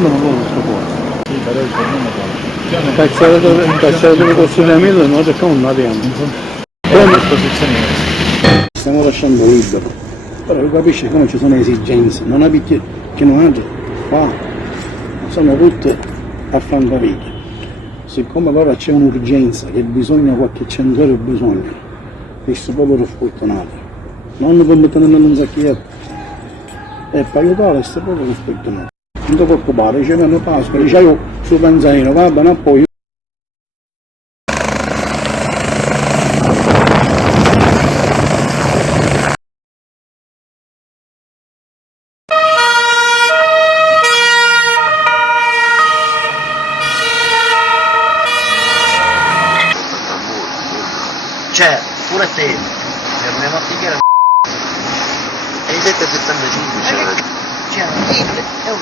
mandano loro questo fuori. Sì, però il giorno non Il calciatore costituzionalmente non cercano un attimo. Stiamo lasciando libero, però tu capisci come ci sono esigenze, non è che non ha qua, sono tutte a francavita. Siccome ora c'è un'urgenza, che bisogna qualche centro bisogna, questo povero sfortunato, non come tenere un sacchietto, e per aiutare questo povero sfortunato. Non ti preoccupare, c'è una Pasqua, c'è io sul panzanino, va bene, poi. Cioè, pure te, se andiamo a picchiare e i 7,75 c'è. Cioè, niente, è un